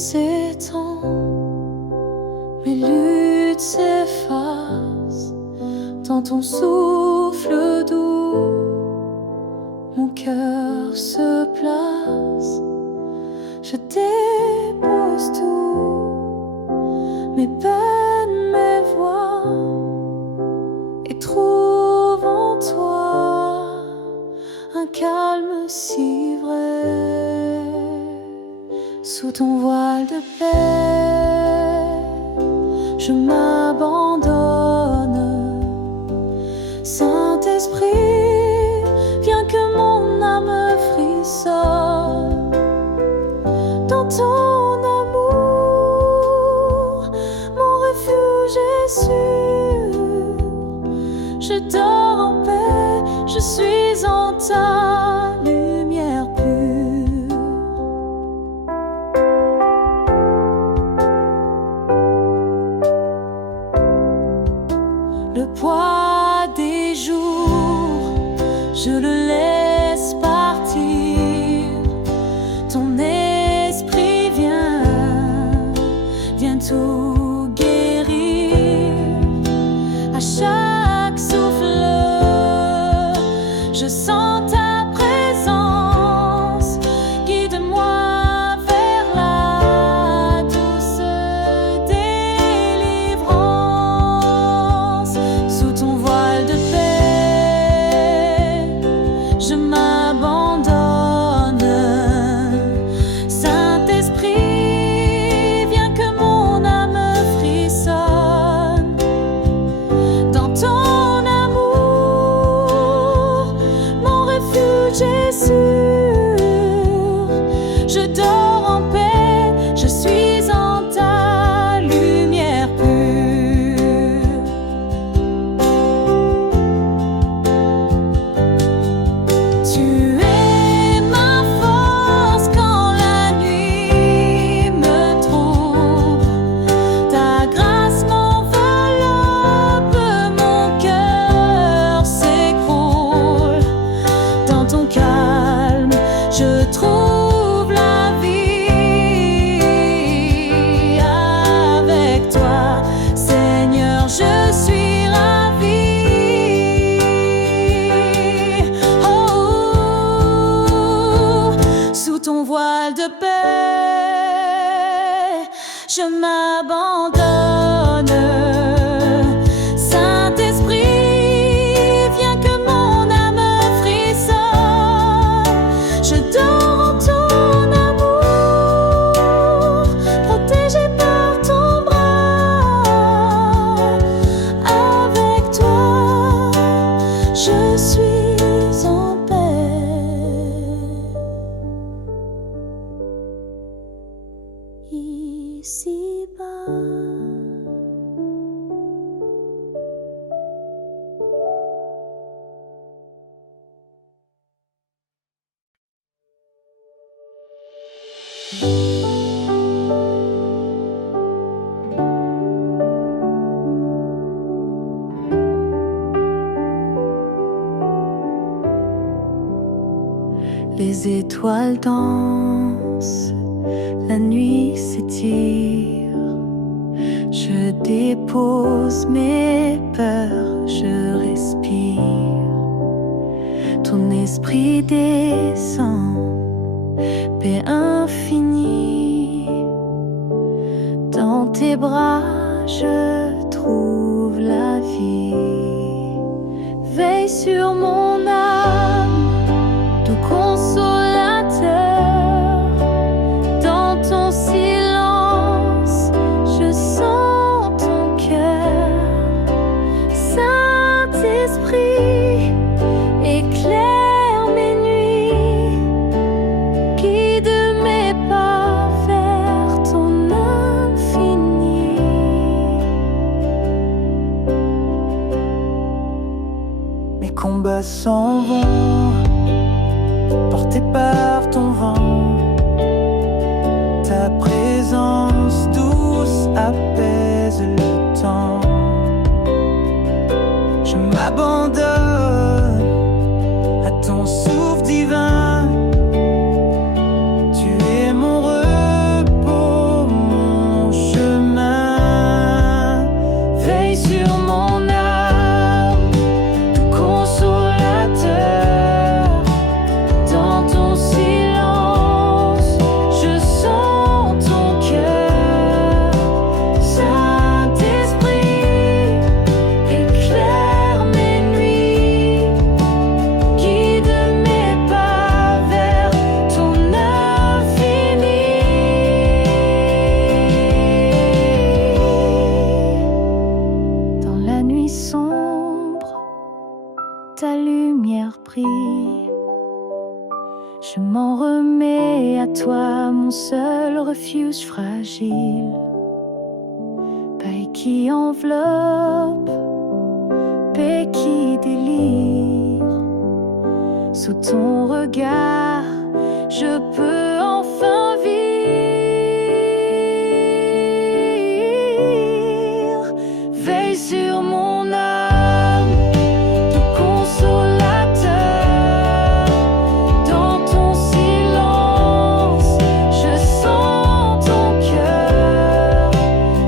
s'étend, mes luttes s'effacent dans ton souffle doux. Mon cœur se place, je dépose tout, mes peines, mes voix, et trouve en toi un calme si vrai. Sous ton voile de paix, je m'abandonne. Saint-Esprit, viens que mon âme frissonne dans ton amour, mon refuge est sûr. Je dors en paix, je suis en ta lumière pure. Le poids des jours, je le laisse partir. Ton esprit vient tout guérir. À chaque souffle, je sens ta présence. Guide-moi vers la douce délivrance. Sous ton voile de paix, je m'abandonne. Saint-Esprit, viens que mon âme frissonne dans ton amour, mon refuge est sûr. Je dors en paix, je suis en ta lumière pure. Tu es ma force quand la nuit me trompe. Ta grâce m'enveloppe, mon cœur s'écroule. Dans ton calme, je trouve la vie. Avec toi, Seigneur, je suis ravie. Oh, sous ton voile de paix, je m'abandonne. Saint-Esprit, viens que mon âme frissonne. Je dors en ton amour, protégé par ton bras. Avec toi, je suis en paix. Ici-bas. Les étoiles dansent, la nuit s'étire. Je dépose mes peurs, je respire. Ton esprit descend, paix infinie. Dans tes bras, je trouve la vie. Veille sur mon âme, doux consolateur. Dans ton silence, je sens ton cœur. Saint-Esprit, éclaire mes nuits, guide mes pas vers ton infini. Mes combats s'en vont, portés par ton vent. Ta présence douce apaise le temps. Je m'abandonne à ton souffle divin. Tu es mon repos, refuge fragile, paix qui enveloppe, paix qui délire. Sous ton regard, je peux enfin vivre. Veille sur mon âme, tout consolateur. Dans ton silence, je sens ton cœur.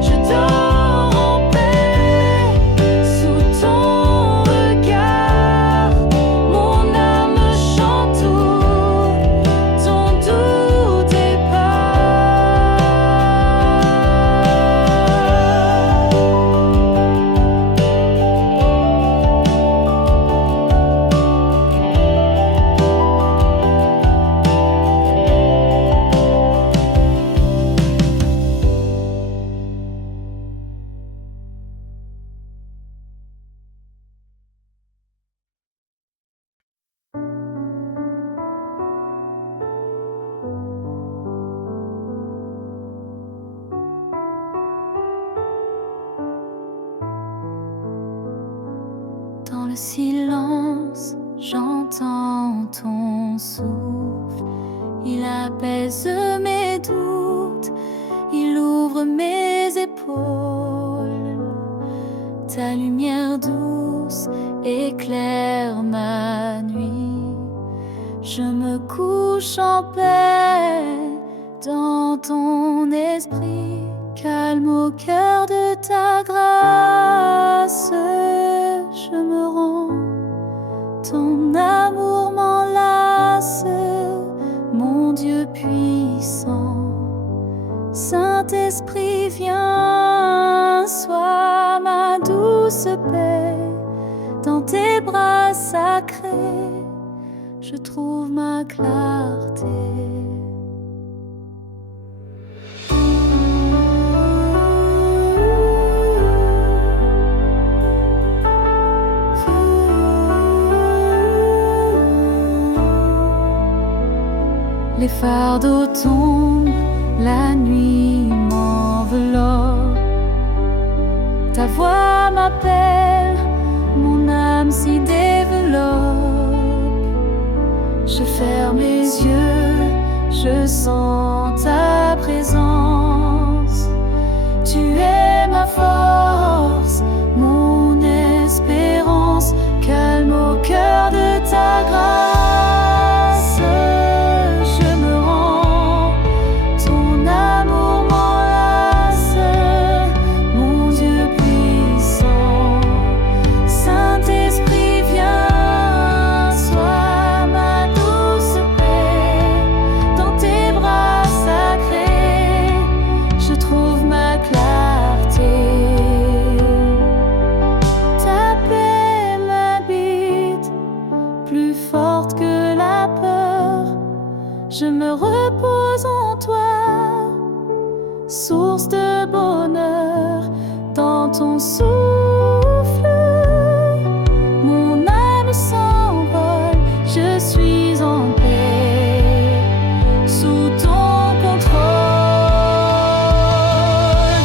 Je dors en paix sous ton regard. Mon âme chante ton doux départ. Dans le silence, j'entends ton souffle. Il apaise mes doutes, il ouvre mes épaules. Ta lumière douce éclaire ma nuit. Je me couche en paix dans ton esprit. Calme au cœur de ta grâce, je me rends. Ton amour m'enlace, mon Dieu puissant. Saint-Esprit, viens, sois ma douce paix. Dans tes bras sacrés, je trouve ma clarté. Les fardeaux tombent, la nuit m'enveloppe. Ta voix m'appelle, mon âme s'y développe. Je ferme les yeux, je sens ta présence. Tu es ma force, mon espérance. Calme au cœur de ta grâce. Je me repose en toi, source de bonheur dans ton souffle. Mon âme s'envole, je suis en paix, sous ton contrôle.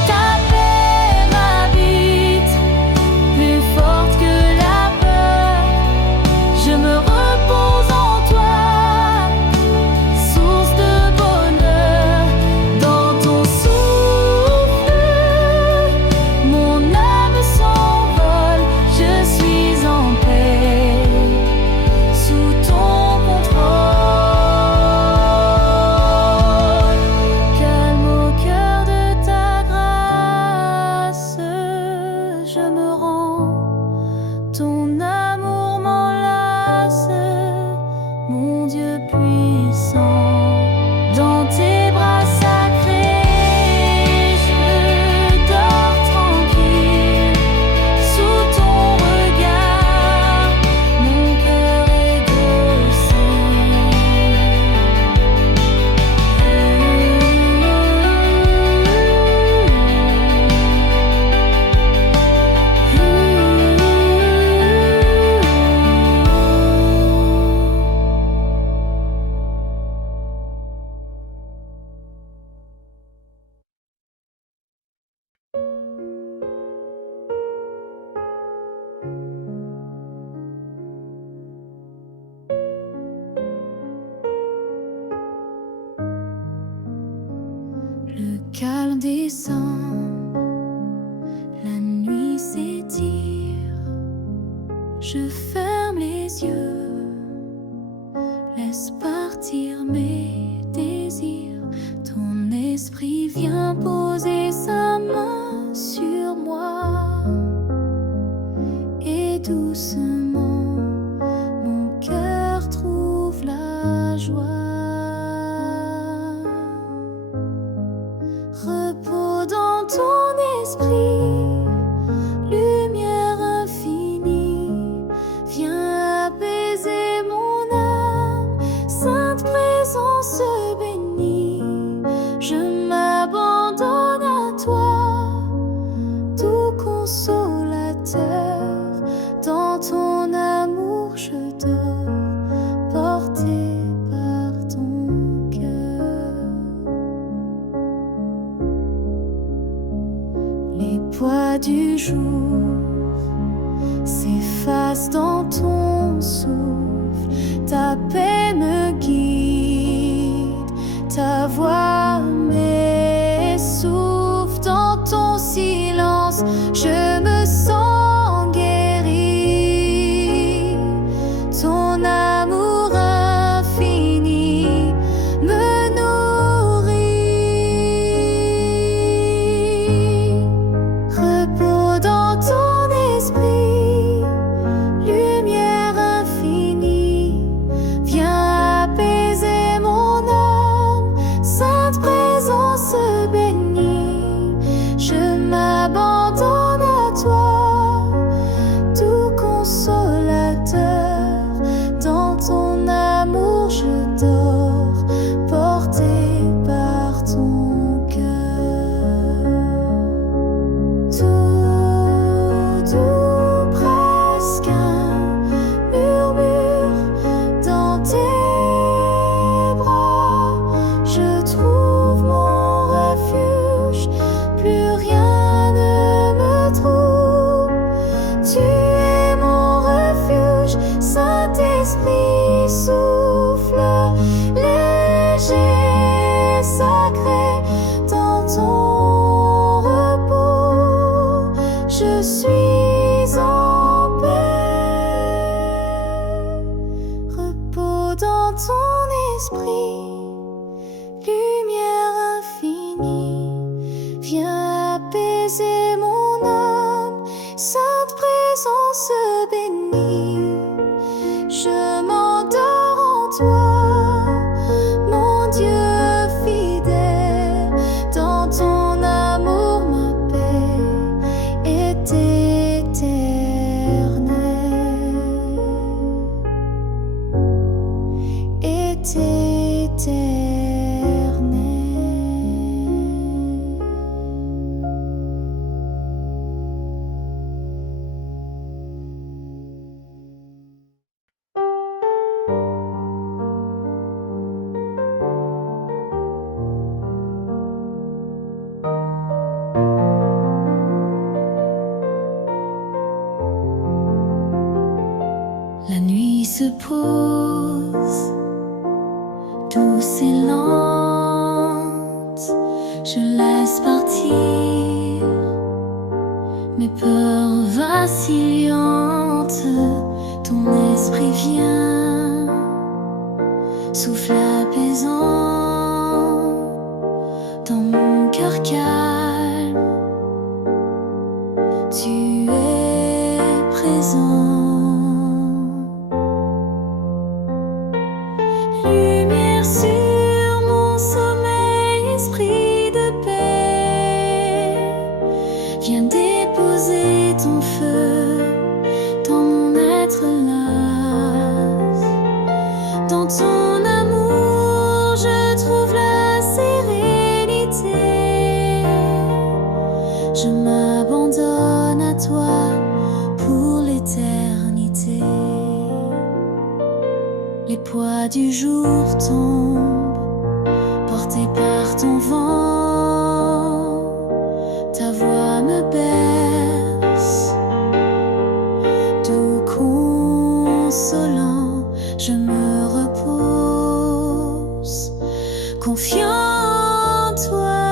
Ta paix m'habite, plus forte que la peur. Je me repose en toi. Mon âme Le calme descend, la nuit s'étire. Je ferme les yeux, laisse partir mes désirs. Ton esprit vient poser sa main sur moi, et doucement mon cœur trouve la joie. Repos dans ton esprit, lumière infinie, viens apaiser mon âme, sainte présence bénie. Je m'abandonne à toi, tout consolateur. Dans ton amour je dors, porté par ton cœur. Les poids du jour s'effacent dans ton souffle, ta paix me guide, ta voix m'essouffle. Dans ton silence je me sens guéri, ton amour infini me nourrit. Repos dans ton esprit, lumière infinie, viens apaiser mon âme, sainte présence bénie. Je m'abandonne à toi, tout consolateur. Dans ton amour je dors, porté par ton cœur. Tout doux, presque un murmure dans tes bras. Je trouve mon refuge, plus rien ne me trouble. Tu es mon refuge, Saint-Esprit souffle léger, sacré. Dans ton repos je suis en paix. Repos dans ton esprit, lumière infinie, viens apaiser mon âme, sainte présence bénie. Je m'endors en toi, mon Dieu fidèle. Dans ton amour ma paix est éternelle, est éternelle. La nuit se pose, douce et lente. Je laisse partir mes peurs vacillantes. Ton esprit vient, souffle apaisant dans mon cœur calme. Tu es présent. Lumière sur mon sommeil, esprit de paix, viens déposer ton feu dans mon être las. Dans ton amour je trouve la sérénité. Je m'abandonne à toi pour l'éternité. Les poids du jour tombent, portés par ton vent. Ta voix me berce, doux consolant. Je me repose, confiant en toi.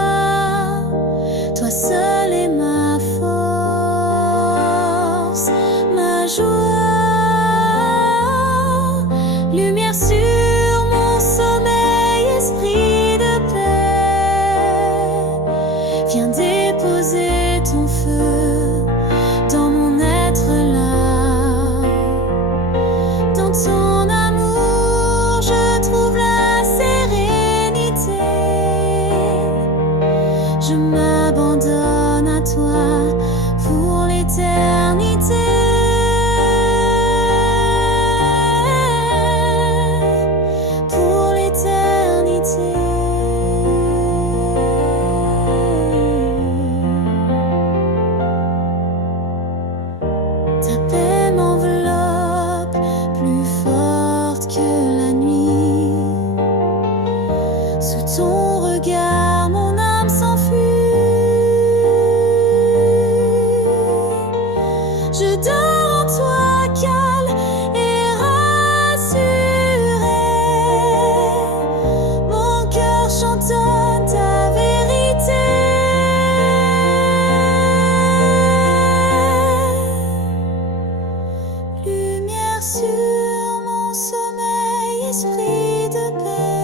Viens déposer ton feu dans mon être là. Dans ton amour, je trouve la sérénité. Je m'abandonne à toi pour l'éternité. Pour l'éternité. Ta paix m'enveloppe plus forte que la nuit. Sous ton regard, mon âme s'enfuit. Je dors en toi calme et rassuré. Mon cœur chantonne ta vérité. Lumière sur mon sommeil, esprit de paix.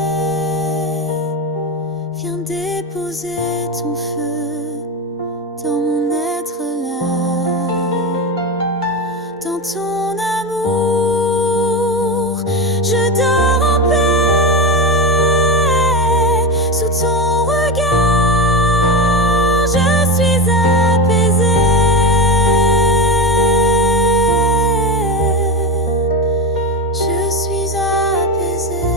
Viens déposer ton feu dans mon être là. Dans ton amour, je dors en paix. Sous ton regard, je suis apaisée. Je suis apaisée.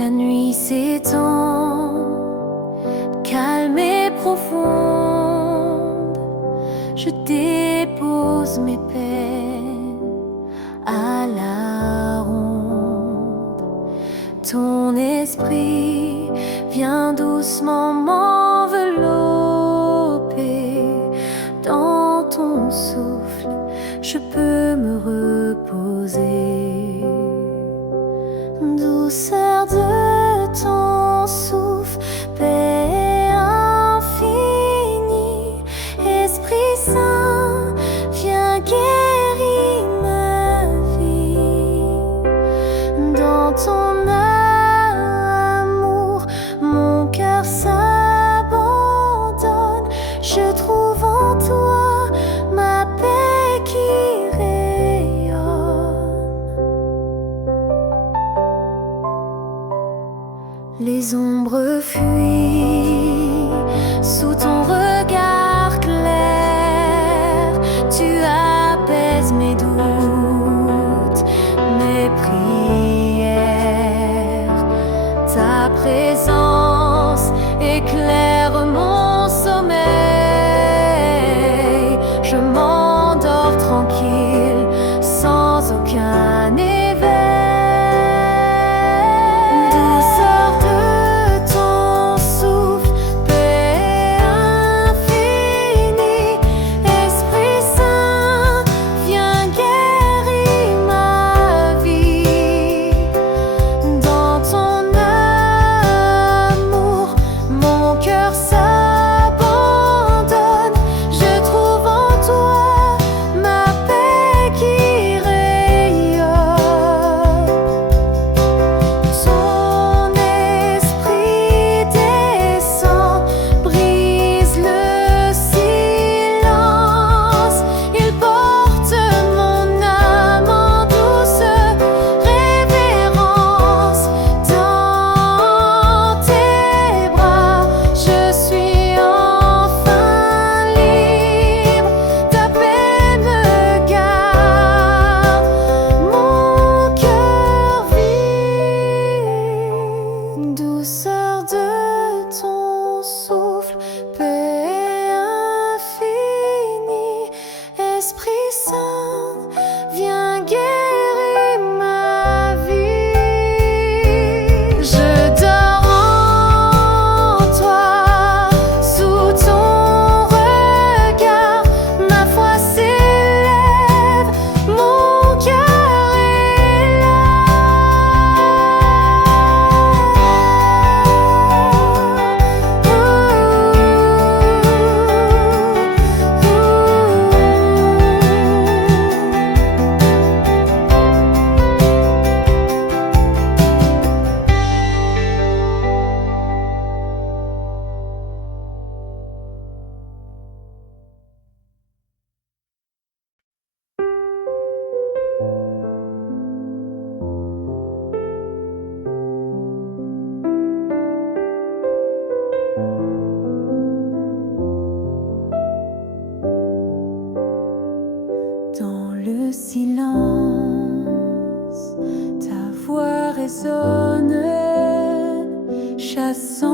La nuit s'étend, calme et profonde. Je dépose mes peines à la ronde. Ton esprit vient doucement m'envelopper. Dans ton souffle, je peux me reposer. Douceur de ton souffle, paix infinie. Esprit Saint, viens guérir ma vie. Dans ton amour, mon cœur s'abandonne. Je trouve en toi ma paix qui rayonne. Les ombres fuient sous ton regard clair. Tu apaises mes doutes, mes prières. Ta présence éclaire mon sommeil. Je m'endors tranquille, sans aucun éveil. Douceur de ton souffle, paix infinie. Esprit Saint, viens guérir ma vie. Dans ton amour, mon cœur s'abandonne. Je trouve en toi ma paix qui rayonne. Son esprit descend, brise le silence. Il porte mon âme en douce révérence. Dans tes bras, je suis enfin libre. Ta paix me garde, mon cœur vit. Douceur de ton souffle, paix infinie. Esprit Saint, viens guérir ma vie. Je dors en toi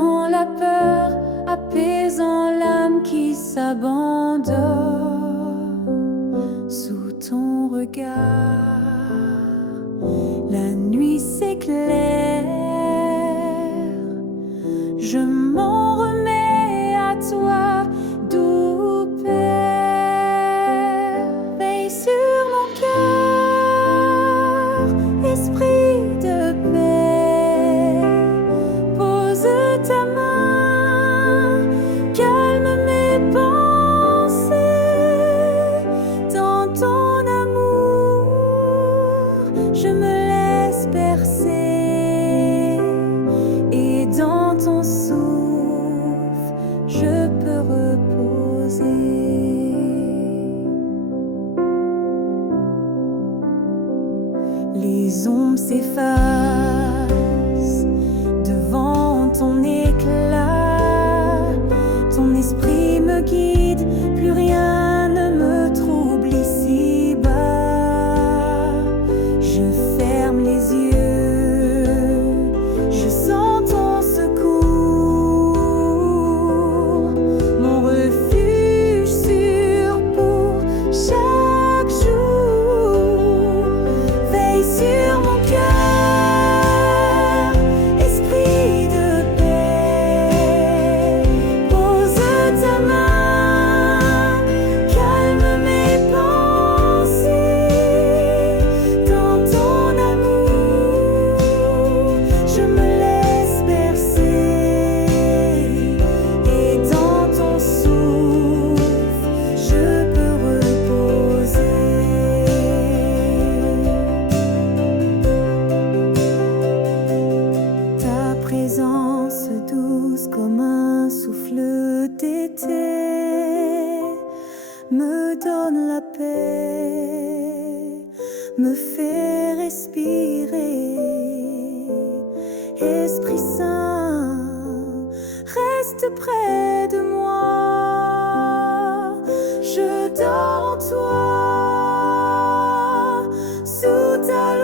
dans la peur, apaisant l'âme qui s'abandonne sous ton regard. La nuit s'éclaire, je m'en remets à toi, doux Père. Veille sur mon cœur, esprit de paix, pose ta main, calme mes pensées. Dans ton amour, je me laisse bercer, et dans ton souffle, je peux reposer. Les ombres s'effacent devant ton éclat. Ton esprit me guide, plus rien ne me trouble ici-bas. Je ferme les yeux, je sens ton secours, mon refuge sûr pour chaque jour. Veille sur mon cœur, esprit de paix, pose ta main, calme mes pensées. Dans ton amour, je me laisse bercer, et dans ton souffle, je peux reposer. Ta présence douce comme un souffle d'été me donne la paix, me fait respirer. Esprit Saint, reste près de moi. Je dors en toi, sous ta loi.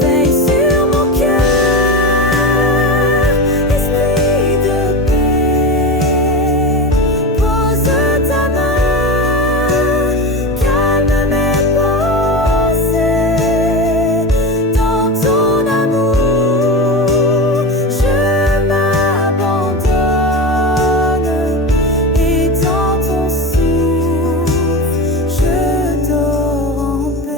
Veille sur mon cœur, esprit de paix, pose ta main, calme mes pensées. Dans ton amour, je m'abandonne, et dans ton souffle, je dors en paix.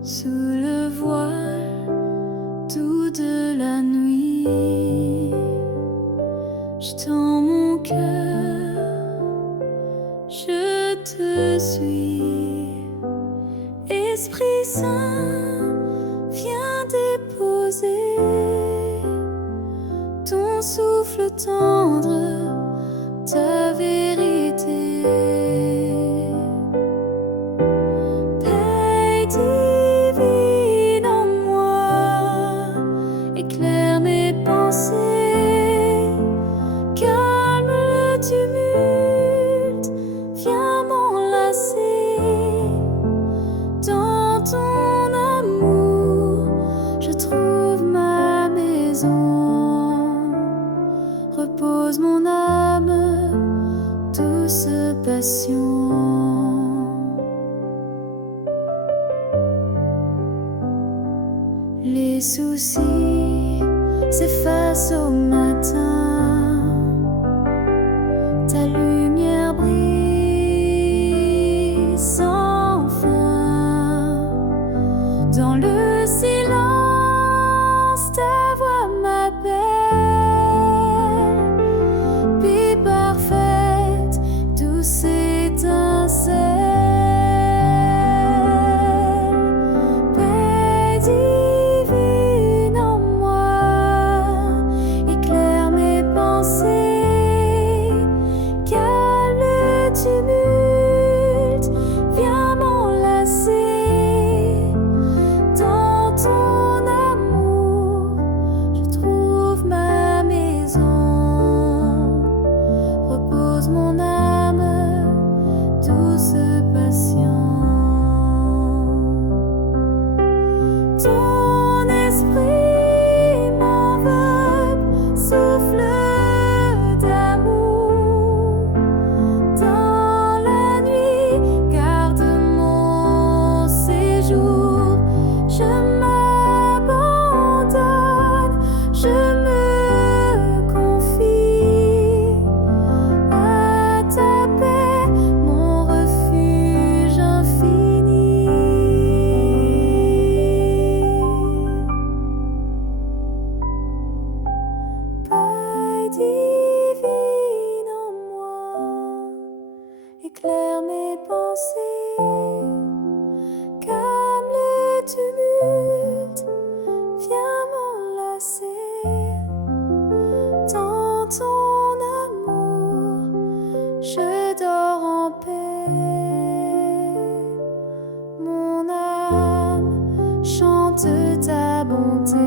Sous le voile doux de la nuit, je tends mon cœur, je te suis. Esprit Saint, viens déposer ton souffle tendre, ta vérité. Paix divine en moi, éclaire mes pensées, calme le tumulte, viens m'enlacer. Dans ton amour, je trouve ma maison. Repose mon âme, douce passion. Les soucis s'effacent au matin, ta lumière brille sans fin. Dans le silence, ta voix m'appelle, vie parfaite, douce éteinte. pensées, comme le tumulte, viens m'enlacer. Dans ton amour, je dors en paix. Mon âme chante ta bonté.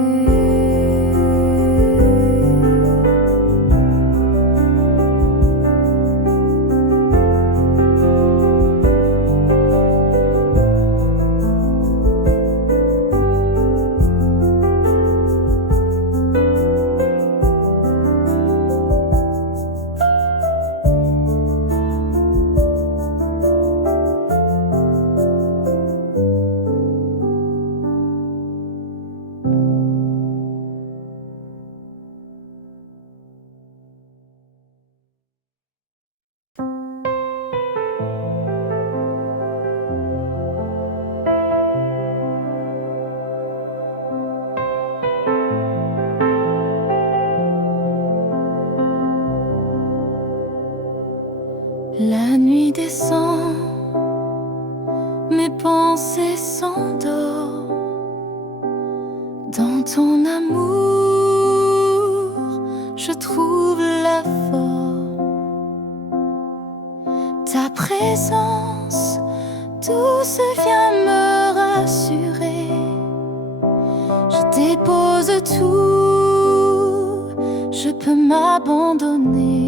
La nuit descend, mes pensées s'endorment. Dans ton amour, je trouve la forme. Ta présence douce vient me rassurer. Je dépose tout, je peux m'abandonner.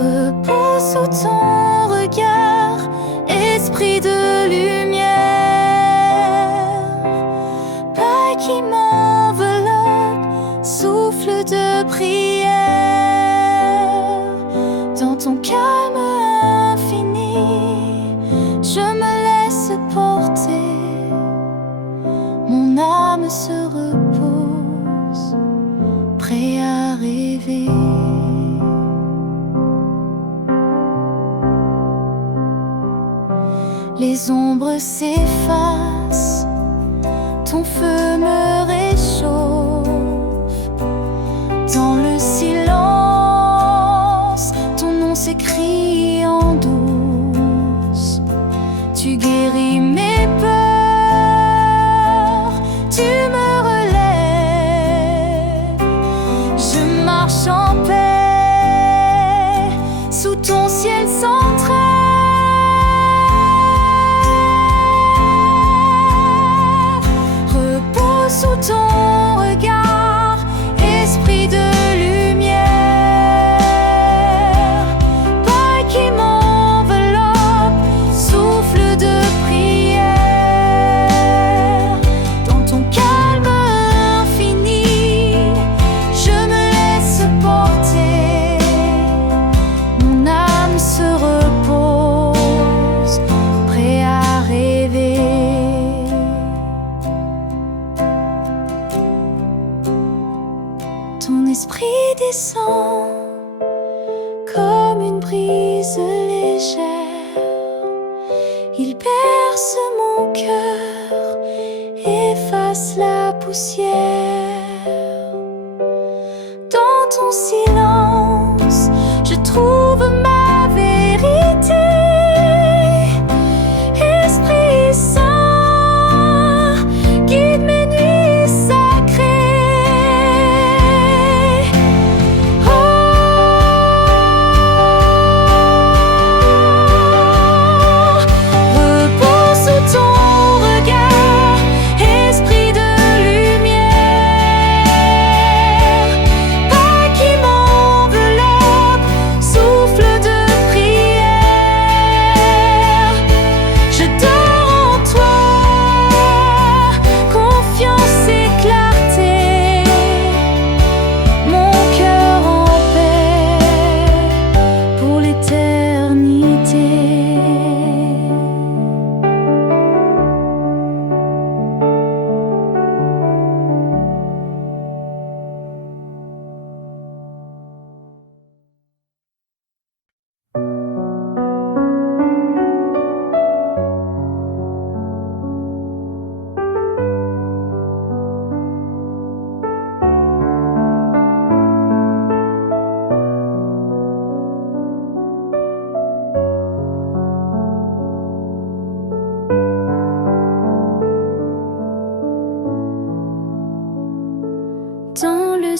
Repose sous ton regard, esprit de lumière. Paix qui m'enveloppe, souffle de prière. Dans ton calme infini, je me laisse porter. Mon âme se repose, prêt à rêver. Les ombres s'effacent, ton feu me réchauffe. Dans le silence, ton nom s'écrit en douce. Tu guéris mes peurs, tu me relèves. Je marche en paix, sous ton ciel sans trêve. Sous ton regard, esprit de lumière. Paix qui m'enveloppe, souffle de prière. Dans ton calme infini, je me laisse porter. Mon âme se repose, prêt à rêver. Ton esprit descend comme une brise légère. Il berce mon cœur, efface la poussière. Dans ton silence, je trouve ma vérité. Esprit Saint, guide mes nuits sacrées. Repose sous ton regard, esprit de lumière.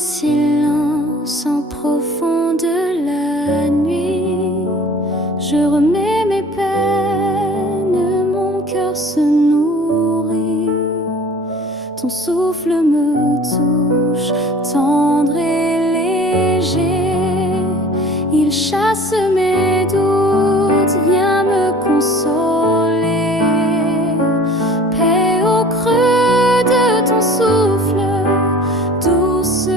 silence en profond de la nuit, je remets mes peines, mon cœur se nourrit. Ton souffle me touche, tendre et léger. Il chasse mes doutes, vient me consoler. Paix au creux de ton souffle, douce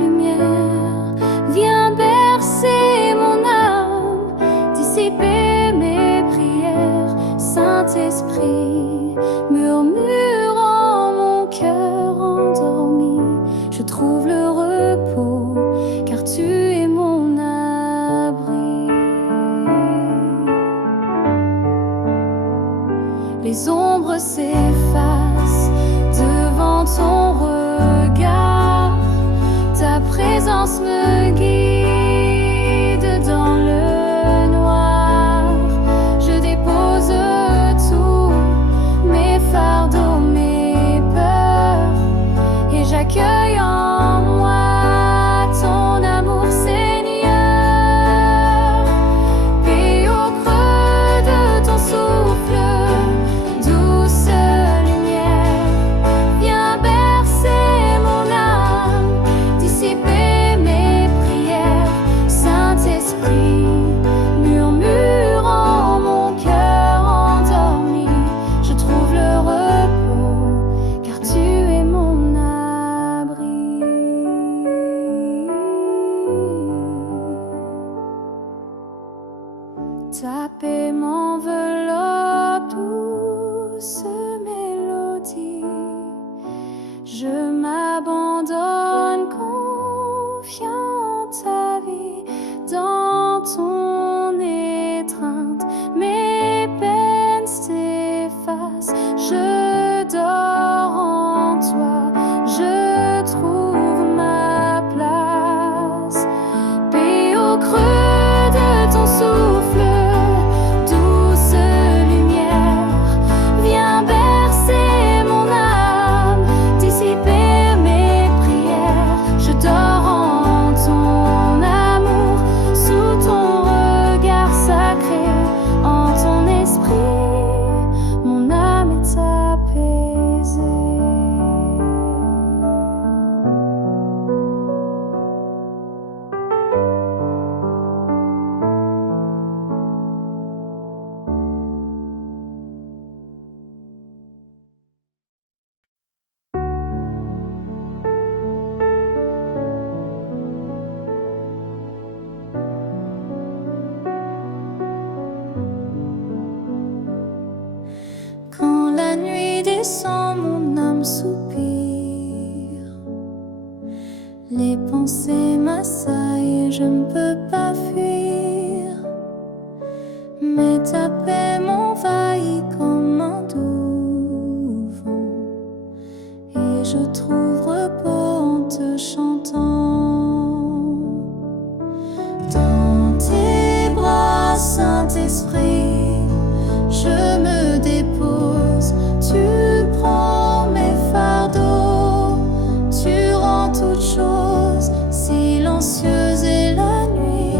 lumière, viens bercer mon âme, dissiper mes prières. Saint-Esprit, murmure en mon cœur endormi, je trouve le repos, car tu es mon abri. Les ombres s'effacent devant ton regard, ta présence me guide dans le noir. Je dépose tous mes fardeaux, mes peurs, et j'accueille en moi ton amour, Seigneur. Paix au creux de ton souffle, douce lumière, viens bercer mon âme, dissiper mes prières. Saint-Esprit, murmure en mon cœur endormi, je trouve le repos, car tu es mon abri. Ta paix m'enveloppe, douce mélodie, je m'abandonne confiant ta vie dans ton étreinte. Mes peines s'effacent, je dors en toi, je trouve ma place. Paix au creux de ton souffle, douce lumière, viens bercer mon âme, dissiper mes prières. Je dors en ton amour, sous ton regard sacré, en ton esprit, mon âme est apaisée. Quand la nuit descend, mon âme soupire, les pensées m'assaillent et je ne peux pas fuir. Mais ta paix m'envahit comme un doux vent, et je trouve repos en te chantant. Dans tes bras, Saint-Esprit, je me dépose, tu prends mes fardeaux, tu rends toutes choses silencieuses et la nuit,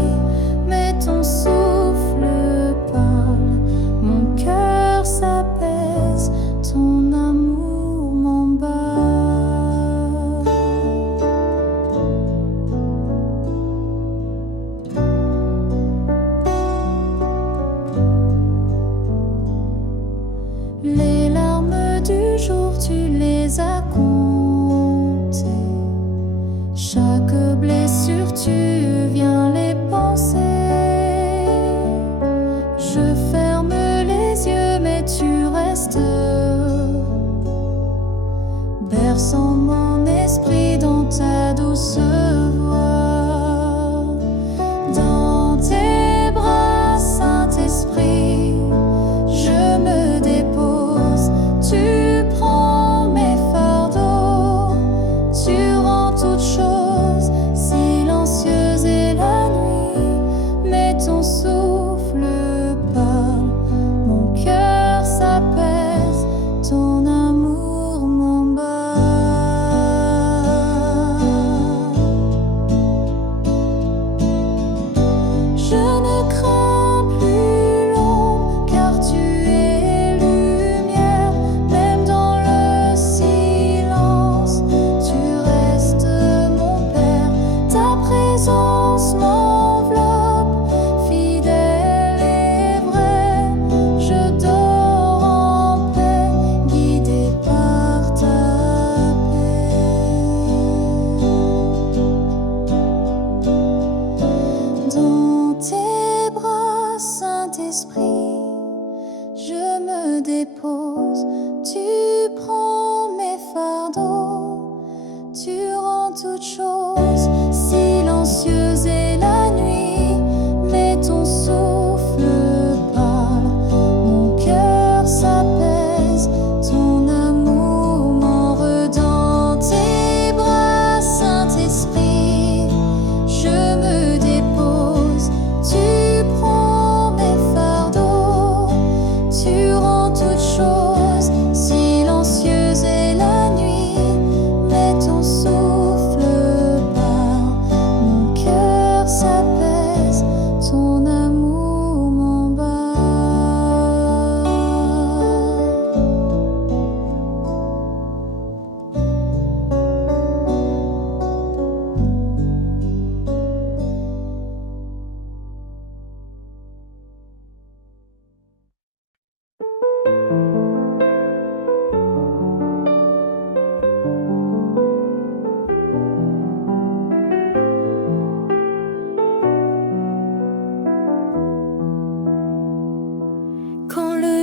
mais ton souffle parle, mon cœur s'apaise, ton amour m'emballe. Les larmes du jour, tu les as comptées. Chaque blessure, tu viens les penser. Je ferme les yeux, mais tu restes, berçant mon esprit dans ta douce voix. Dans tes bras, Saint-Esprit, je me dépose, tu prends mes fardeaux, tu rends toutes choses silencieuses et la nuit, mais ton souffle parle, mon cœur s'apaise, ton amour m'emballe.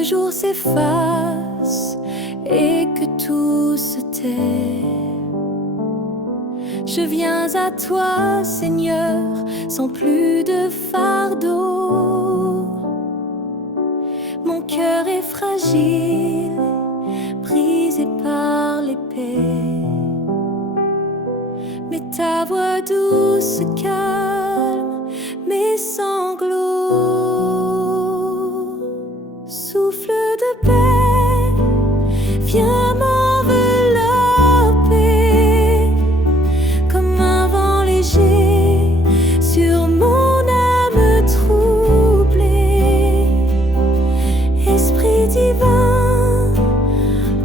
jour s'efface et que tout se tait. Je viens à toi, Seigneur, sans plus de fardeau. Mon cœur est fragile, brisé par l'épée, mais ta voix douce calme mes sanglots. Souffle de paix, viens m'envelopper comme un vent léger sur mon âme troublée. Esprit divin,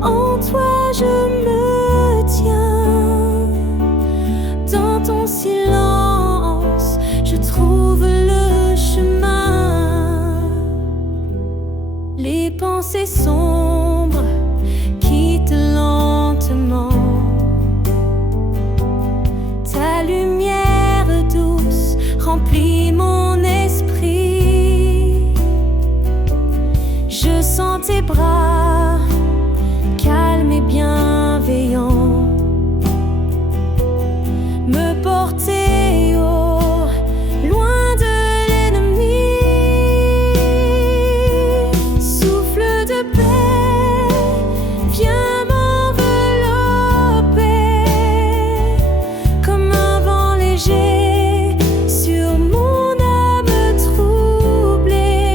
en toi je me tiens. Dans ton silence, je trouve le chemin. Les pensées sombres quittent lentement. Ta lumière douce remplit mon esprit. Je sens tes bras calmes et bienveillants me porter au loin de l'ennemi. Souffle de paix, viens m'envelopper comme un vent léger sur mon âme troublée.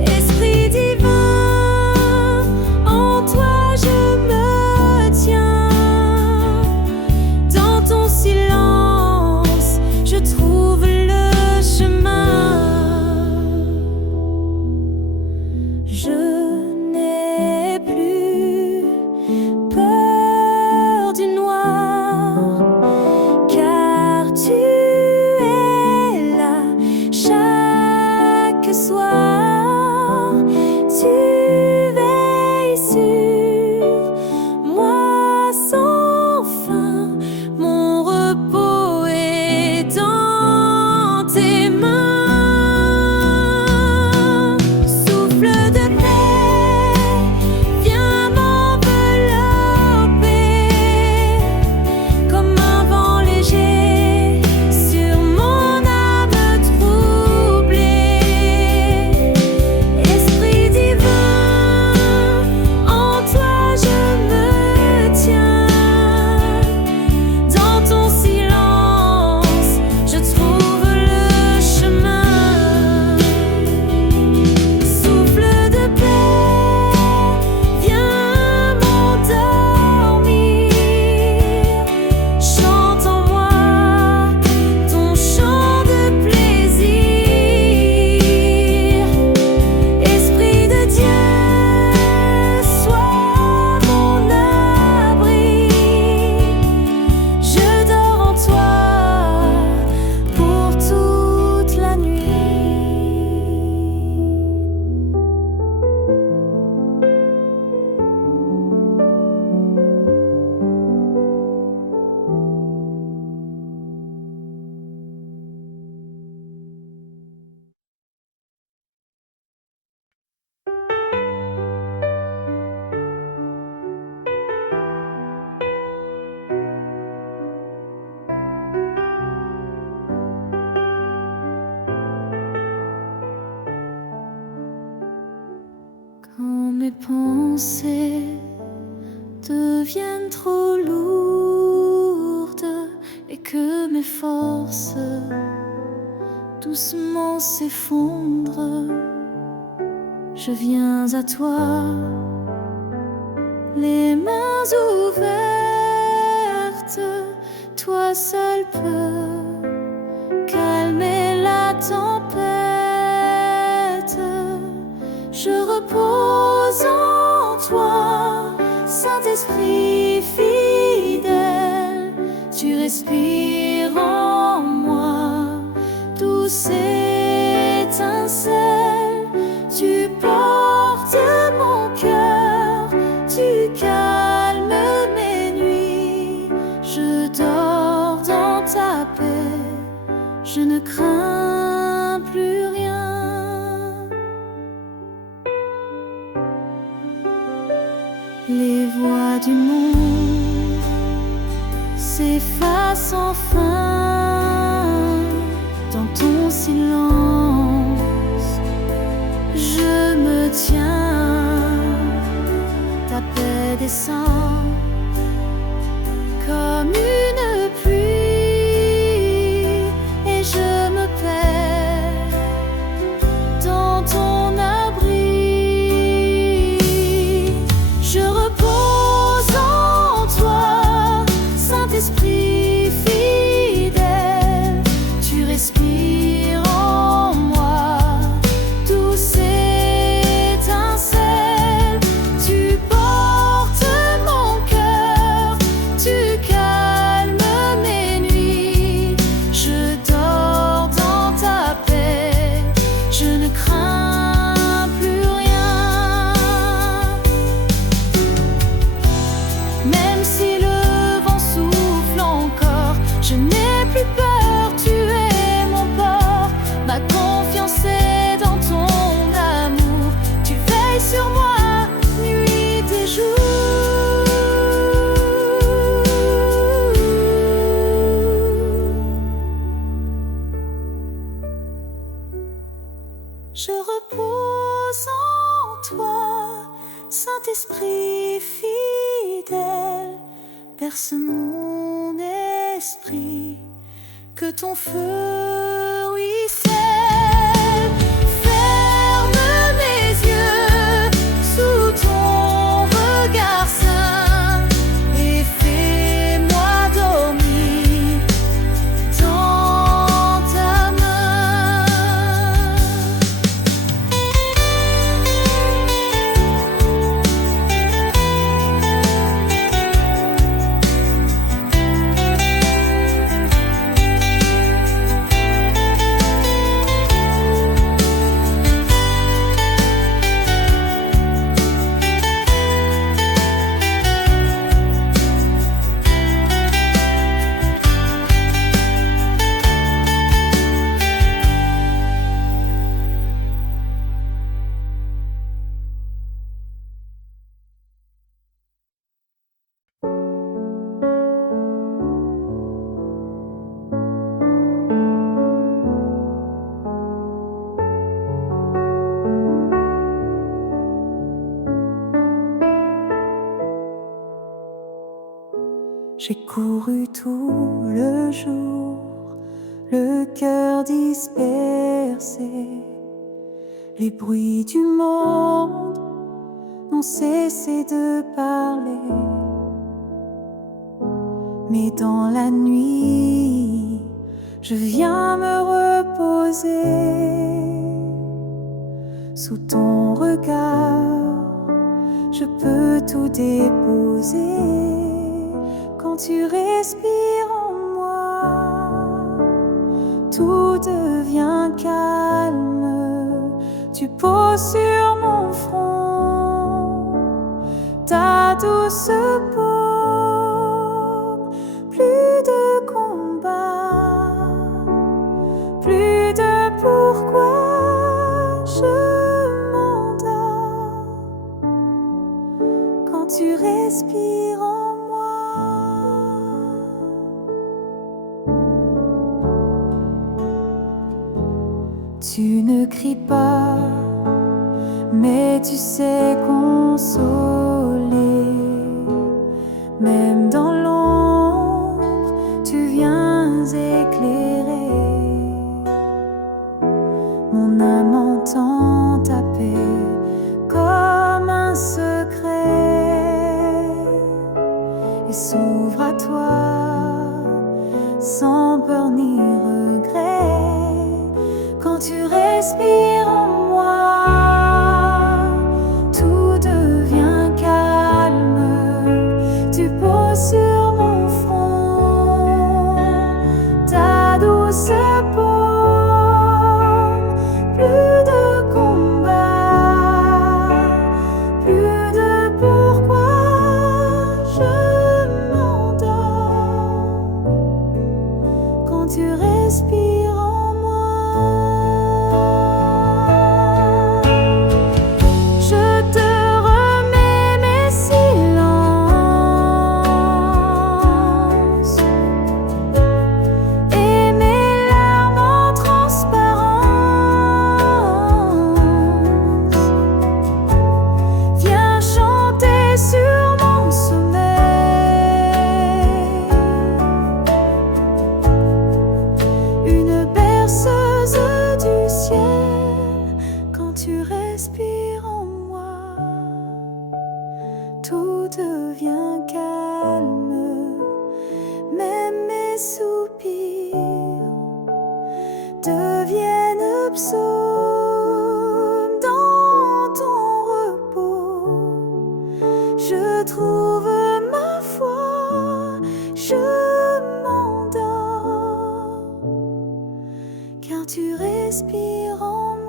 Esprit divin, en toi je me tiens. Dans ton silence, je trouve le chemin. Je n'ai plus peur du noir, car tu es là chaque soir. Tu veilles sur moi sans fin. Mon repos est dans tes mains. Souffle de paix, viens m'envelopper comme un vent léger sur mon âme troublée. Esprit divin, en toi je me tiens. Dans ton silence, je trouve le chemin. Souffle de paix, viens m'endormir. Chante en moi ton chant de plaisir. Esprit de Dieu, sois mon abri. Je dors en toi pour toute la nuit. Quand mes pensées deviennent trop lourdes et que mes forces doucement s'effondrent, je viens à toi, les mains ouvertes. Toi seul peux calmer la tempête. Je repose en toi, Saint-Esprit fidèle. Tu respires en moi, douce étincelle. Tu portes mon cœur, tu calmes mes nuits. Je dors dans ta paix, je ne crains plus rien. Je repose en toi, Saint-Esprit fidèle, berce mon esprit, que ton feu ruisselle. Ferme mes yeux sous ton regard saint et fais-moi dormir dans ta main. J'ai couru tout le jour, le cœur dispersé. Les bruits du monde n'ont cessé de parler. Mais dans la nuit, je viens me reposer. Sous ton regard, je peux tout déposer. Quand tu respires en moi, tout devient calme. Tu poses sur mon front ta douce paume. Plus de combat, plus de pourquoi je m'endors. Quand tu respires en tu ne cries pas, mais tu sais consoler. Même dans l'ombre, tu viens éclairer. Mon âme entend ta paix comme un secret et s'ouvre à toi sans peur ni regret. Quand tu respires en moi, tout devient calme. Tu poses sur mon front ta douce paume. Plus de combat, plus de pourquoi je m'endors. Quand tu respires en tout devient calme, même mes soupirs deviennent psaumes dans ton repos. Je trouve ma foi, je m'endors, car tu respires en moi.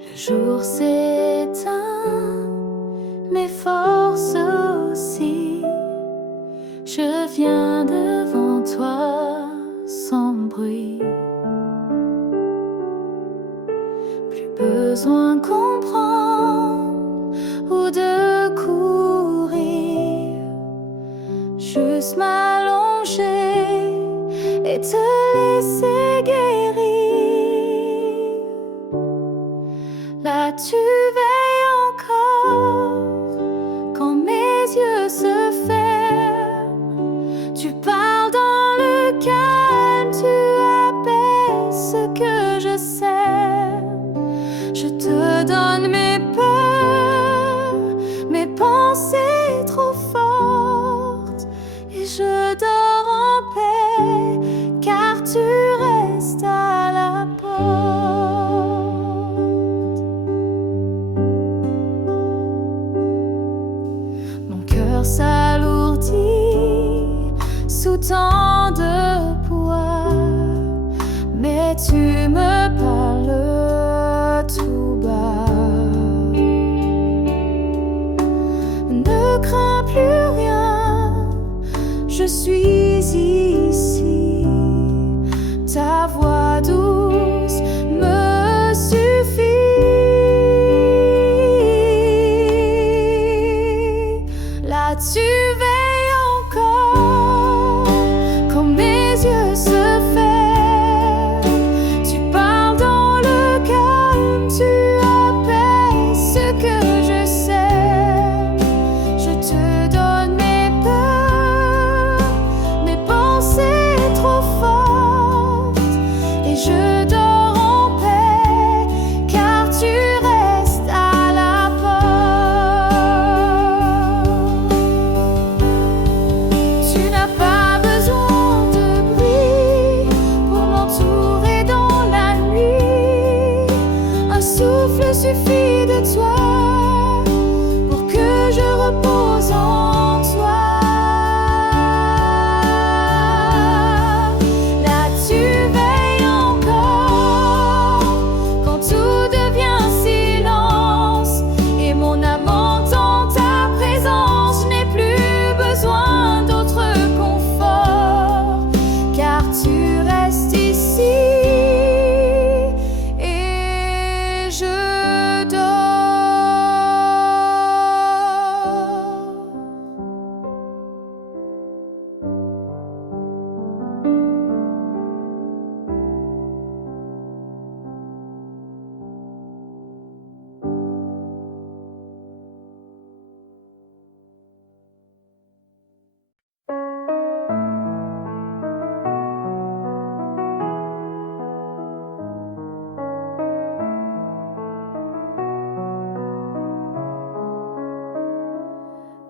Le jour s'est mes forces aussi. Je viens devant toi sans bruit. Plus besoin comprendre ou de courir, juste m'allonger et te laisser guérir. Là tu veilles encore quand mes yeux se ferment. Tu parles dans le calme, tu apaises ce que je sème. Je te donne mes peurs, mes pensées trop fortes, et je dors en paix, car tu restes à la porte. Mon cœur s'alourdit sous tant de poids, mais tu me parles tout bas. Ne crains plus rien, je suis ici. Ta voix douce me suffit. Là tu veilles encore quand mes yeux se ferment. Tu parles dans le calme, tu apaises ce que je sème. Je te donne mes peurs, mes pensées trop fortes, et je dors en paix, car tu restes à la porte. Tu n'as pas besoin de bruit pour m'entourer dans la nuit. Un souffle suffit de toi pour que je repose en toi. Là tu veilles encore quand tout devient silence, et mon âme entend ta présence. Je n'ai plus besoin d'autre confort, car tu restes ici, et je dors.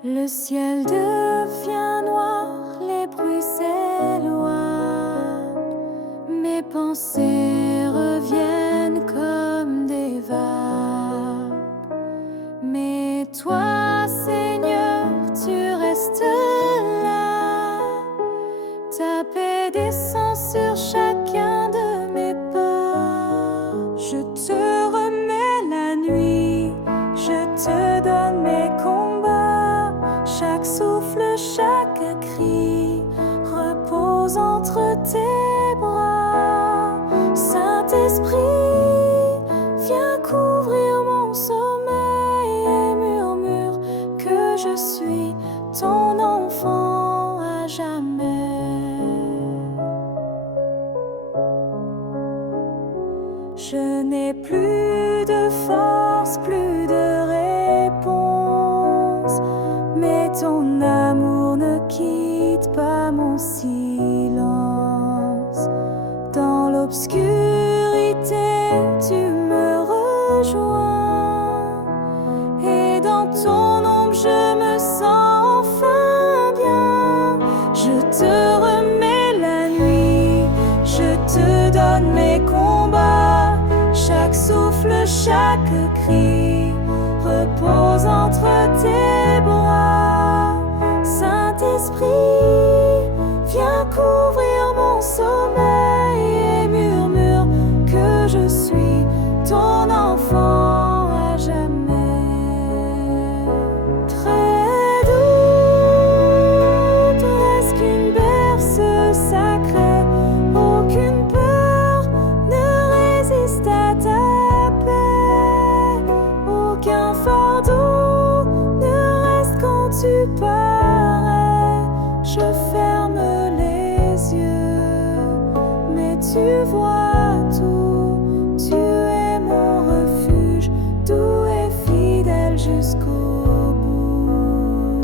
Le ciel devient noir, les bruits s'éloignent, mes pensées reviennent comme des vagues. Mais toi, Seigneur, tu restes là. Ta paix descend sur chacun de mes pas. Je te remets la nuit, je te donne mes combats. Chaque souffle, chaque cri repose entre tes bras. Saint-Esprit, viens couvrir mon sommeil et murmure que je suis ton enfant à jamais. Je n'ai plus de force, plus de réponse, mais ton amour ne quitte pas mon silence. Dans l'obscurité, tu me rejoins, et dans ton ombre, je me sens enfin bien. Je te remets la nuit, je te donne mes combats. Chaque souffle, chaque cri repose entre tes bras. Saint-Esprit, viens couvrir mon sommeil et murmure que je suis ton enfant à jamais. paraît. Je ferme les yeux, mais tu vois tout. Tu es mon refuge, doux et fidèle jusqu'au bout.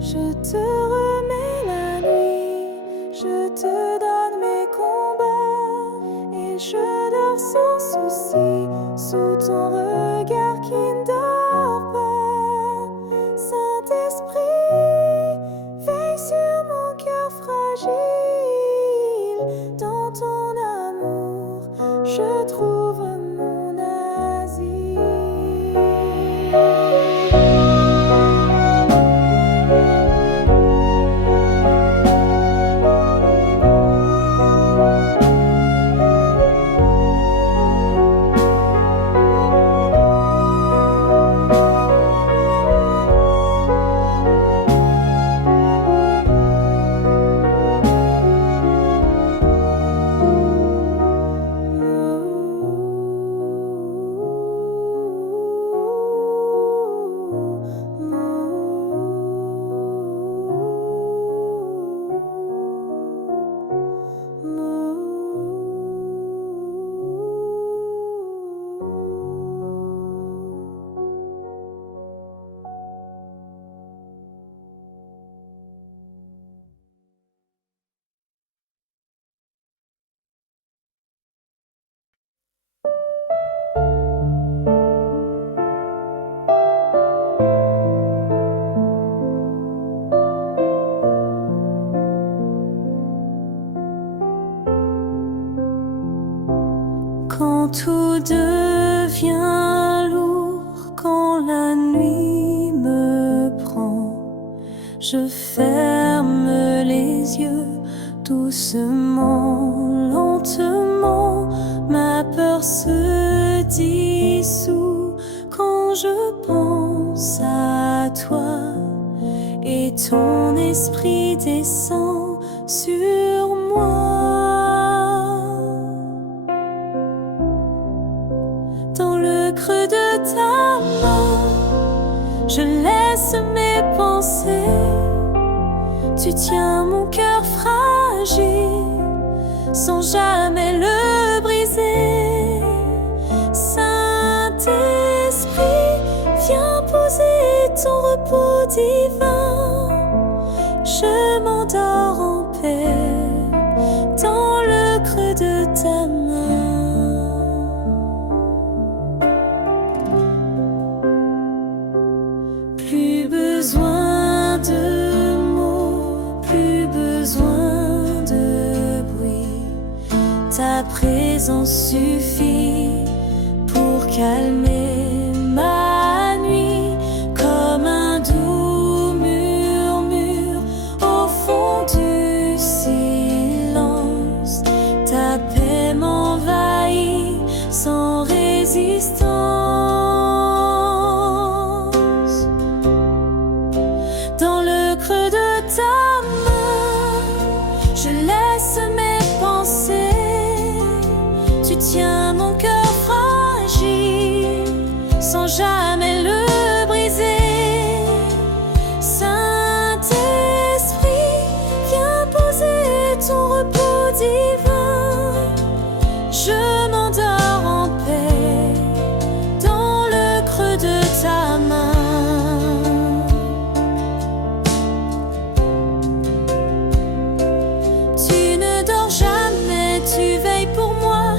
Je te remets la nuit, je te donne mes combats, et je dors sans souci sous ton regard qui ne dort pas. Saint-Esprit, veille sur mon cœur fragile. Dans ton amour, je trouve mon asile. Quand tout devient lourd, quand la nuit me prend, je ferme les yeux doucement, lentement. Ma peur se dissout quand je pense à toi, et ton esprit descend sur moi. Dans le creux de ta main, je laisse mes pensées. Tu tiens mon cœur fragile sans jamais le briser. Saint-Esprit, viens poser ton repos divin. Je m'endors en paix dans le creux de ta main. Plus besoin de mots, plus besoin de bruit. Ta présence suffit pour calmer ma nuit, comme un doux murmure au fond du silence. Ta paix m'envahit sans résistance. Dans le creux de ta main, je laisse mes pensées. Tu tiens mon cœur fragile sans jamais le briser. Saint-Esprit, viens poser ton repos divin. Je m'endors en paix dans le creux de ta main. Tu ne dors jamais, tu veilles pour moi.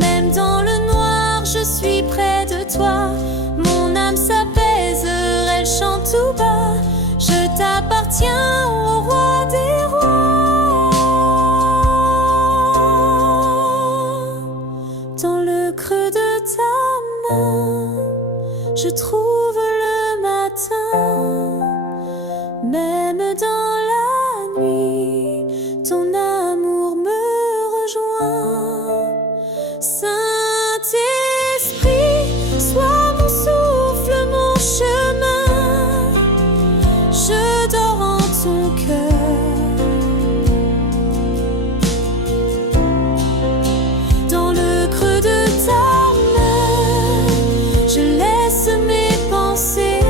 Même dans le noir, je suis près de toi. Mon âme s'apaise, elle chante tout bas. Je t'appartiens, ô roi des rois. Dans le creux de ta main, je trouve le matin. Même dans la nuit, ton amour me rejoint. Saint-Esprit, sois mon souffle, mon chemin. Je dors en ton cœur. Dans le creux de ta main, je laisse mes pensées.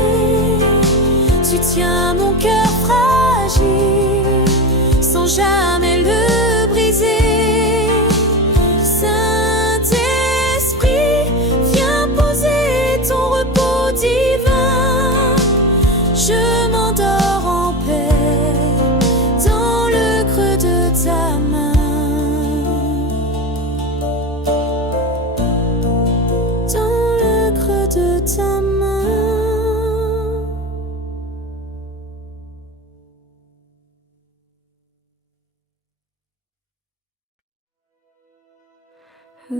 Quand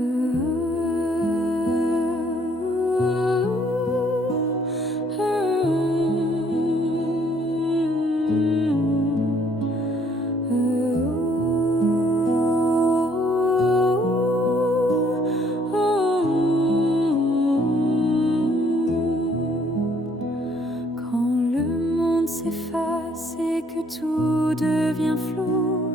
le monde s'efface et que tout devient flou,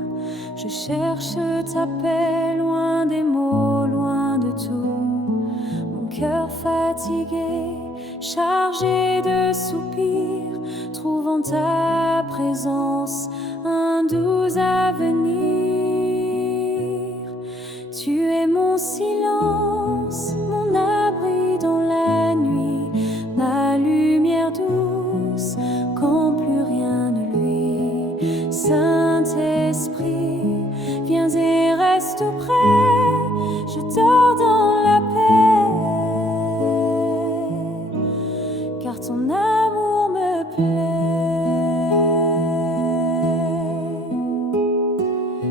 je cherche ta paix loin des mots, loin de tout. Mon cœur fatigué, chargé de soupirs, trouve en ta présence un doux avenir. Tu es mon silence, mon abri dans la nuit, ma lumière douce quand plus rien ne luit. Saint-Esprit, viens et reste auprès, je dors dans la paix, car ton amour me plaît.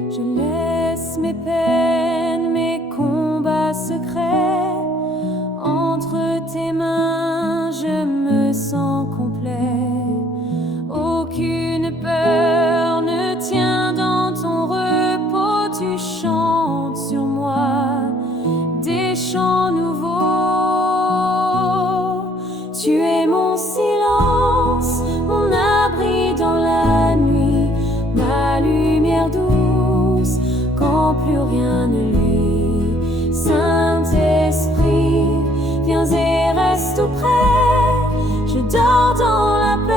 Je laisse mes peines, mes combats secrets entre tes mains, je me sens complet. Aucune peur ne tient dans ton repos, tu chantes sur moi des chants nouveaux. Tu es mon silence, mon abri dans la nuit, ma lumière douce quand plus rien ne luit. Saint-Esprit, viens et reste auprès, je dors dans la paix,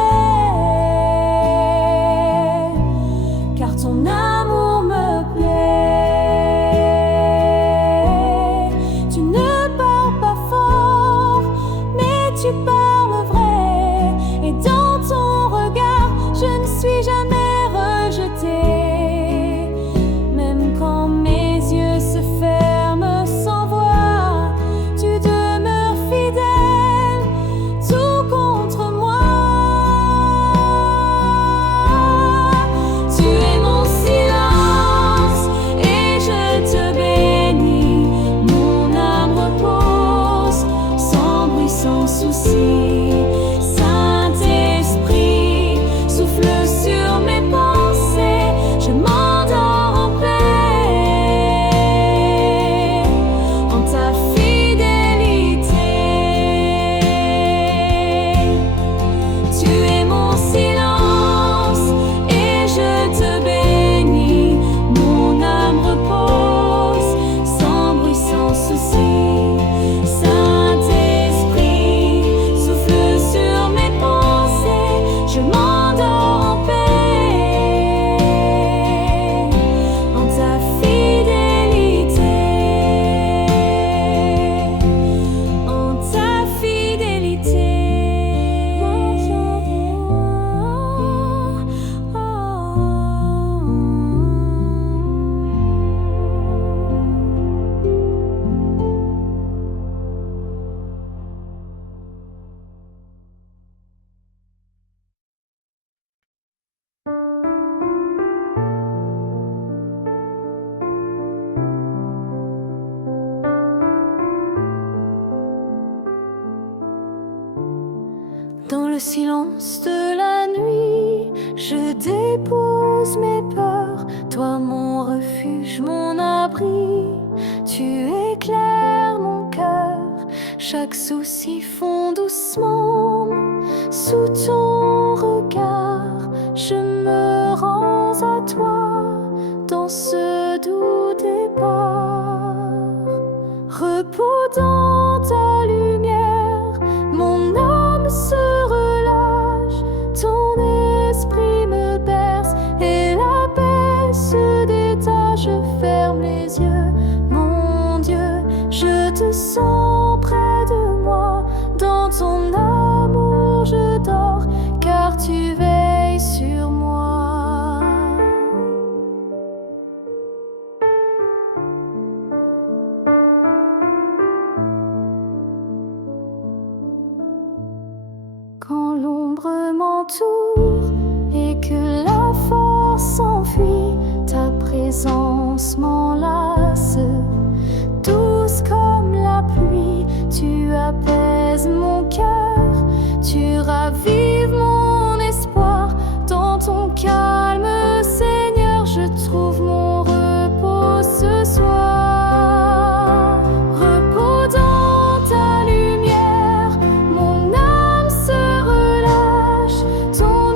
car ton amour me plaît. Tu ne parles pas fort, mais tu parles vrai, et dans ton regard, je ne suis jamais rejetée. Même quand mes yeux se ferment sans voix, tu demeures fidèle, tout contre moi. Tu es mon silence et je te bénis. Mon âme repose sans bruit, sans souci. Saint-Esprit, souffle sur mes pensées, je m'endors en paix, en ta fidélité. Tu es mon silence et je te bénis. Mon âme repose sans bruit, sans souci. Saint-Esprit, souffle sur mes pensées, je m'endors en paix, en ta fidélité, en ta fidélité. Dans le silence de la nuit, je dépose mes peurs. Toi mon refuge, mon abri, tu éclaires mon cœur. Chaque souci fond doucement sous ton regard. Je me rends à toi dans ce doux départ. Repos dans ta lumière, mon âme se relâche, ton esprit me berce et la paix se détache. Je ferme les yeux, mon Dieu, je te sens près de moi. Dans ton amour je dors, car tu veilles sur moi. Quand l'ombre m'entoure et que la force s'enfuit, ta présence m'enlace. Tout tu apaises mon cœur, tu ravives mon espoir. Dans ton calme, Seigneur, je trouve mon repos ce soir. Repos dans ta lumière, mon âme se relâche, ton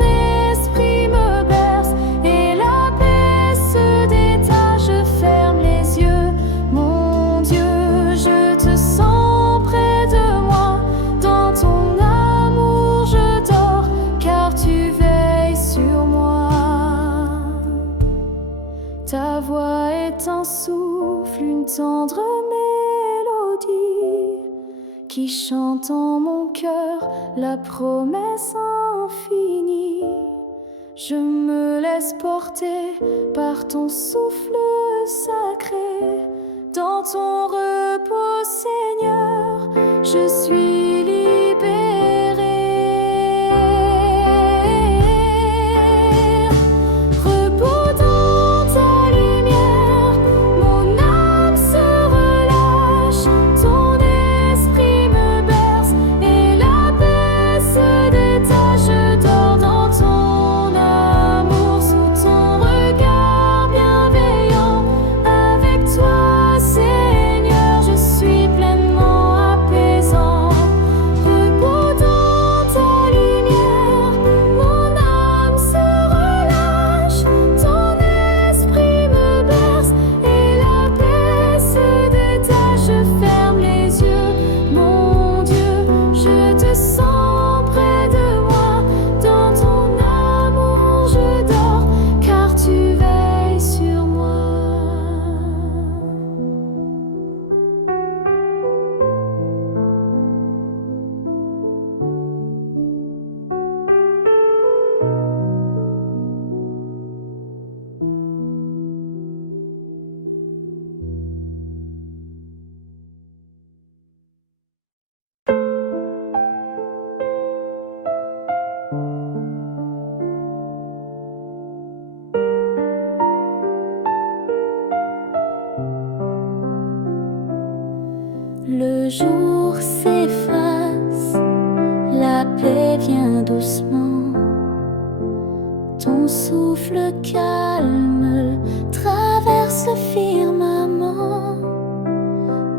esprit me berce et la paix se détache. Je ferme les yeux, mon Dieu, je te sens près de moi. Dans ton amour je dors, car tu veilles sur moi. Ta voix est un souffle, une tendre mélodie qui chante en mon cœur la promesse infinie. Je me laisse porter par ton souffle sacré. Dans ton repos, Seigneur, je suis libérée. Repos dans ta lumière, mon âme se relâche, ton esprit me berce et la paix se détache. Je dors dans ton amour, sous ton regard bienveillant. Avec toi, Seigneur, je suis pleinement apaisant. Repos dans ta lumière, mon âme se relâche, ton esprit me berce et la paix se détache. Je ferme les yeux, mon Dieu, je te sens près de moi. Dans ton amour je dors, car tu veilles sur moi. Le jour s'efface, la paix vient doucement. Ton souffle calme traverse le firmament.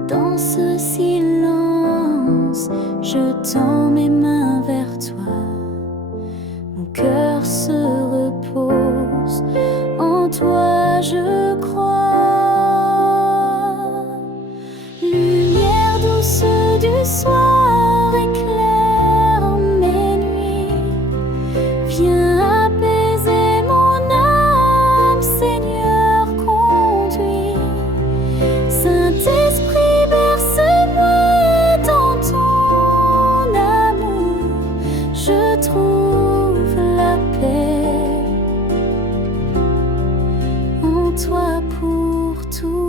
Dans ce silence, je tends mes mains vers toi. Mon cœur se repose, en toi je crois. Lumière douce du soir éclaire mes nuits. Viens apaiser mon âme, Seigneur, conduis. Saint-Esprit, berce-moi dans ton amour. Je trouve la paix en toi pour toujours.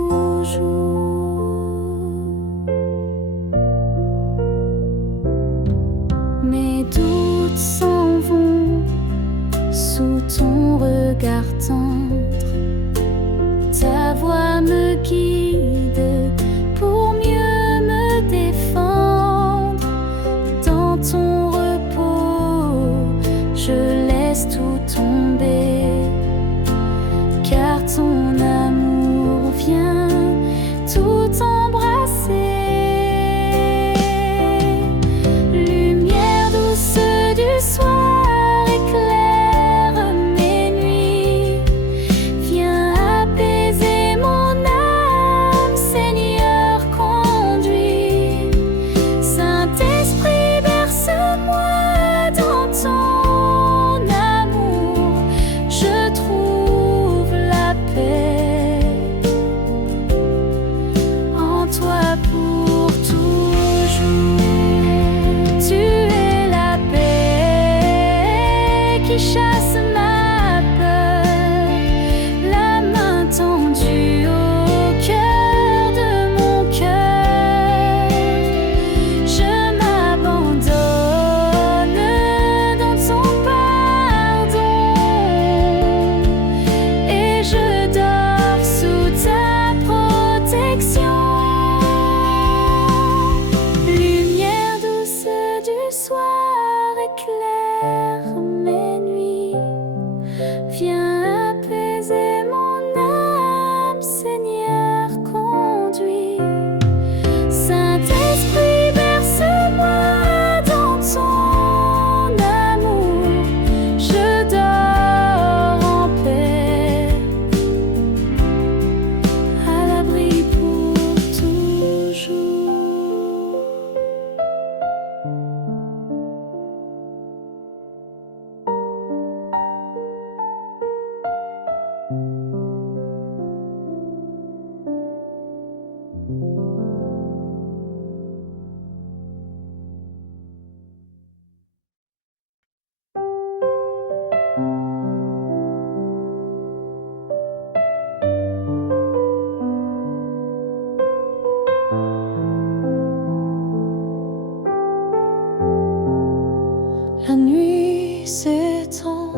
s'étend,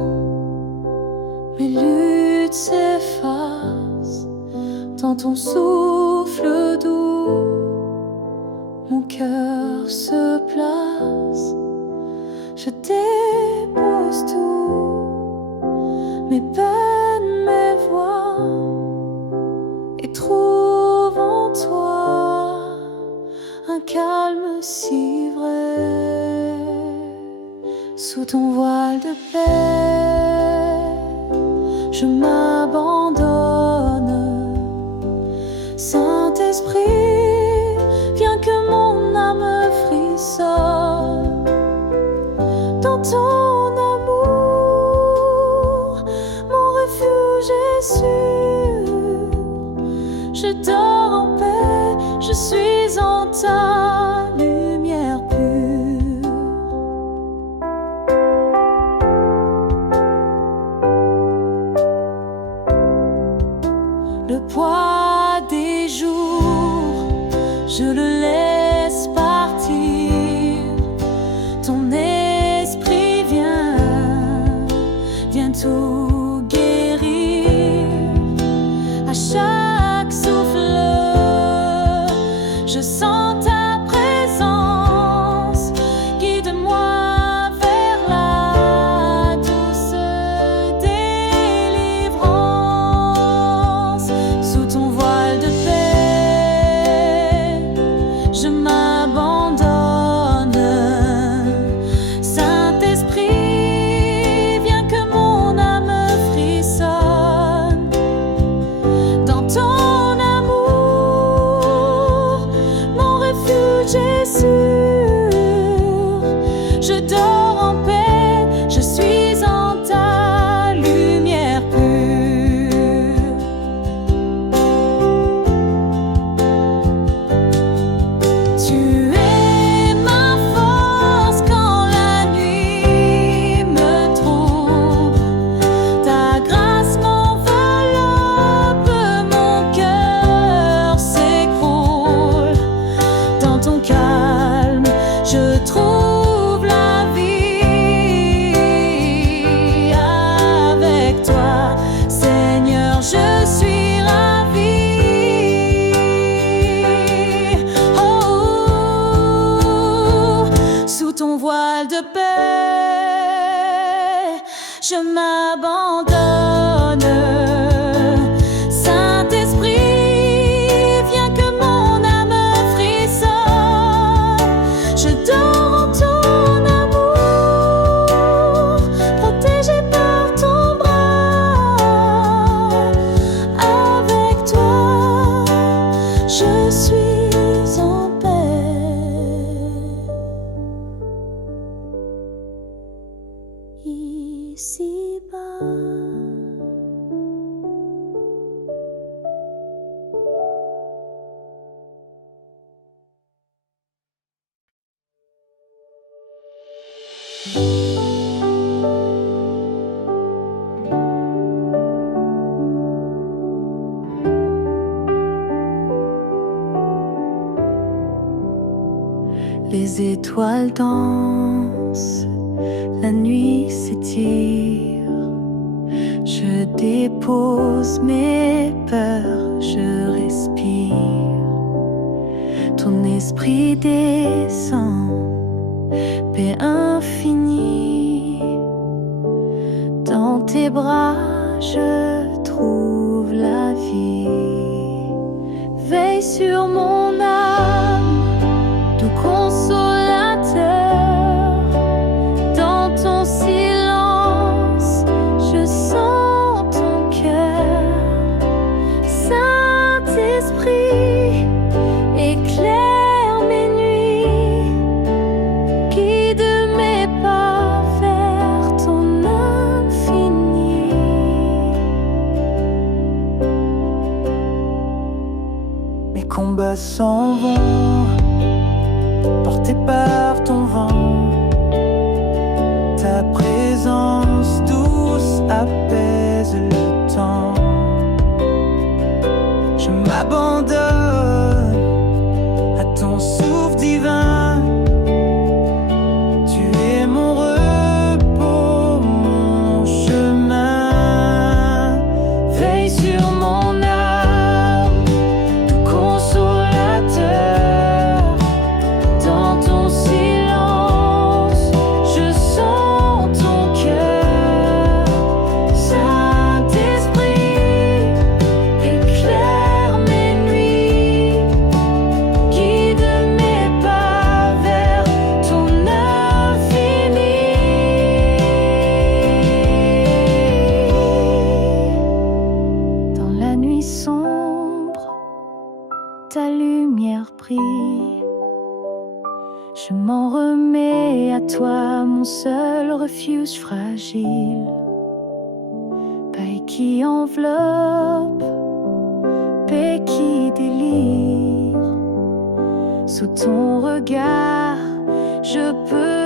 mes luttes s'effacent dans ton souffle doux. Mon cœur se place, je dépose tout, mes peines, mes voix, et trouve en toi un calme si vrai. Sous ton voile de paix, je m'abandonne. Saint-Esprit, viens que mon âme frissonne dans ton amour, mon refuge est sûr. Je dors en paix, je suis en ta lumière pure. Le poids des jours, je le laisse partir. Ton esprit vient tout guérir. À chaque souffle, je sens ta présence. Guide-moi vers la douce délivrance. Sous ton voile de paix, je m'abandonne. Saint-Esprit, viens que mon âme frissonne dans ton amour, mon refuge est sûr. Je dors en paix, je suis en ta lumière pure. Tu es ma force quand la nuit me trompe. Ta grâce m'enveloppe, mon cœur s'écroule. Dans ton calme, je trouve la vie. Avec toi, Seigneur, je suis ravie. Oh, sous ton voile de paix, je m'abandonne. Saint-Esprit, viens que mon âme frissonne. Je dors en ton amour, protégé par ton bras. Avec toi, je suis en paix. Ici-bas. Les étoiles dansent, la nuit s'étire. Je dépose mes peurs, je respire. Ton esprit descend, paix infinie. Dans tes bras, je trouve la vie. Veille sur mon âme, doux consolateur. Dans ton silence, je sens ton cœur. Saint-Esprit, éclaire mes nuits, guide mes pas vers ton infini. Mes combats sont Je m'en remets à toi, mon seul refuge fragile. Paix qui enveloppe, paix qui délire. Sous ton regard, je peux